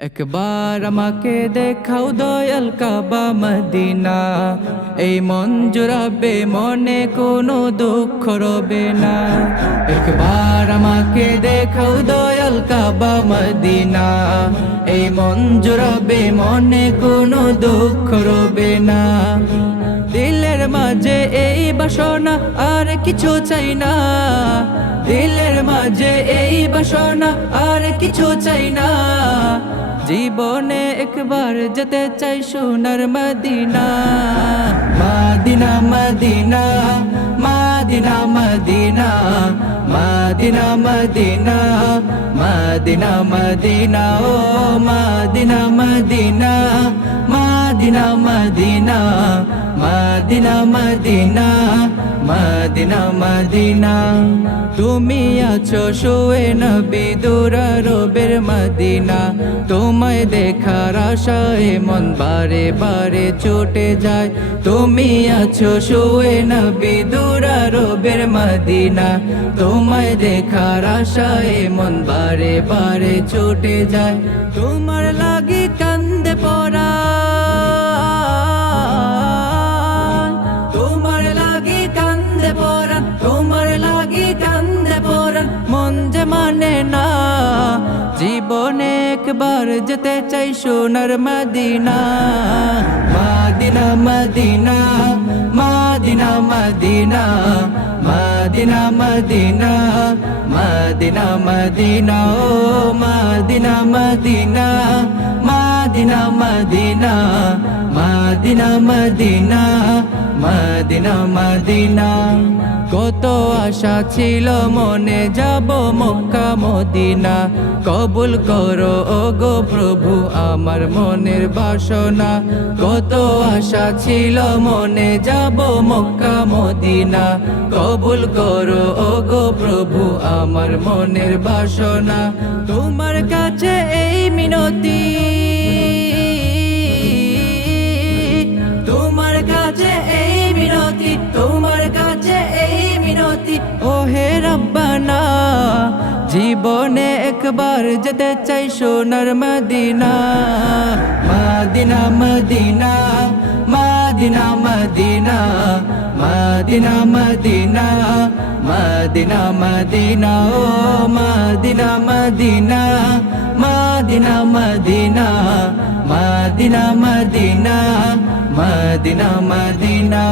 একবার আমাকে দেখাও দয়াল কাবা মদিনা, এই মন জুড়াবে মনে কোনো দুঃখ রবে না। একবার আমাকে দেখাও দয়াল কাবা মদিনা, এই মন জুড়াবে মনে কোনো দুঃখ রবে না। দিলের মাঝে এই বাসনা আর কিছু চাই না, দিলের মাঝে এই বাসনা আর কিছু চাই না। জীবনে একবার যেতে চাই সোনার মদিনা, মদিনা মদিনা মদিনা মদিনা মদিনা মদিনা মদিনা মদিনা ও মদিনা মদিনা মদিনা মদিনা মদিনা মদিনা মদিনা মদিনা। তুমি আছো শুয়ে নবী দুরারবের মদিনা, তোমায় দেখার আশায় মন বারে বারে ছুটে যায়। তুমি আছো শুয়ে নবী দুরারবের মদিনা, তোমায় দেখার আশায় মন বারে বারে ছুটে যায়। তোমার লাগি কান্দে পড়া, তোমার লাগি কান্দে পড়া, তোমার লাগি কান্দে পড়া মন যে মানে না। জীবনে একবার যেতে চাই সোনার মদিনা, মদিনা মদিনা মদিনা মদিনা মদিনা মদিনা মদিনা মদিনা ও মদিনা মদিনা মদিনা মদিনা মদিনা মদিনা মদিনা মদিনা। কত আশা ছিল মনে যাব মক্কা মদিনা, কবুল করো ওগো প্রভু আমার মনের বাসনা। কত আশা ছিল মনে যাব মক্কা মদিনা, কবুল করো ওগো প্রভু আমার মনের বাসনা। তোমার কাছে এই মিনতি, তোমার কাছে এই মিনতি, তোমার কাছে এই মিনতি ও হে রব্বানা। জীবনে একবার যেতে চাই সোনার মদিনা, মদিনা মদিনা মদিনা মদিনা মদিনা মদিনা মদিনা মদিনা ও মদিনা মদিনা মদিনা মদিনা মদিনা মদিনা মদিনা মদিনা।